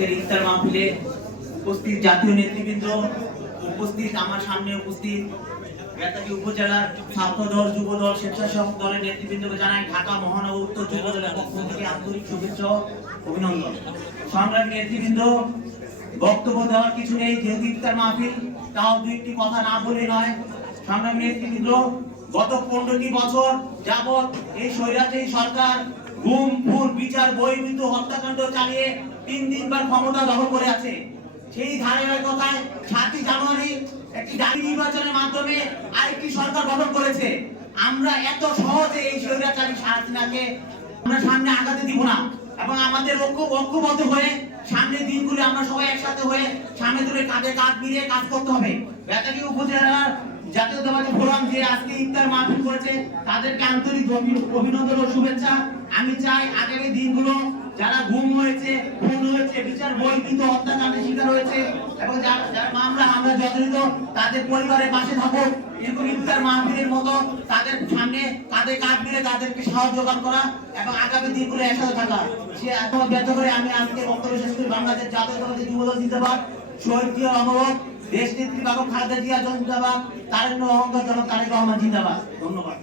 আজকের ইফতার মাহফিলে উপস্থিত জাতীয় নেতৃবৃন্দ, উপস্থিত আমার সামনে উপস্থিত বেতাগী উপজেলার ছাত্র দল, যুব দল, স্বেচ্ছাসেবক দলের নেতৃবৃন্দকে জানাই ঢাকা মহানগর উত্তর যুব দলের পক্ষ থেকে আন্তরিক শুভেচ্ছা অভিনন্দন। সংগ্রামী নেতৃবৃন্দ, বক্তব্য দেওয়ার কিছু নেই, যেহেতু ইফতার মাহফিল, তাও দুইটি কথা না বলে নয়। সংগ্রামী নেতৃবৃন্দ, গত 15টি বছর যাবৎ এই স্বৈরাচারী সরকার গুম, খুন, বিচার বহির্ভূত হত্যাকাণ্ড চালিয়ে 3 দিনবার ক্ষমতা দখল করে আছে। সেই ধারাবাহিকতায় 7ই জানুয়ারি একটি ডামি নির্বাচনের মাধ্যমে আরেকটি সরকার গঠন করেছে। আমরা এত সহজে এই স্বৈরাচারী হাসিনাকে আমরা সামনে আগাতে দিব না এবং আমাদের ঐক্যবদ্ধ হয়ে সামনের দিনগুলো আমরা সবাই একসাথে হয়ে সামনে তুলে কাঁধে কাঁধ মিলিয়ে কাজ করতে হবে। বেতাগী উপজেলার জাতীয়তাবাদী ফোরাম যে আজকে ইফতার মাহফিল করেছে তাদেরকে আন্তরিক অভিনন্দন ও শুভেচ্ছা। আমি চাই আগামী দিনগুলো যারা গুম হয়েছে, খুন হয়েছে, বিচার বহির্ভূত হত্যাকাণ্ডের শিকার হয়েছে এবং যারা মামলা আমরা যথাযথ তাদের পরিবারের পাশে থাকুক। এরকম ইফতার মাহফিলের মতো তাদের সামনে কাঁধে কাঁধ মিলে তাদেরকে সাহায্য করা এবং আগামী দিনগুলো একসাথে থাকা। সে ব্যর্থ করে আমি আজকে বক্তব্য শেষ করি। বাংলাদেশ জাতীয়তাবাদী যুবদল জিন্দাবাদ, শহীদ জিয়া অমর, দেশ নেত্রী বেগম খালেদা জিয়া জিন্দাবাদ, তারেক অহংকার জনক তারেক রহমান জিন্দাবাদ। ধন্যবাদ।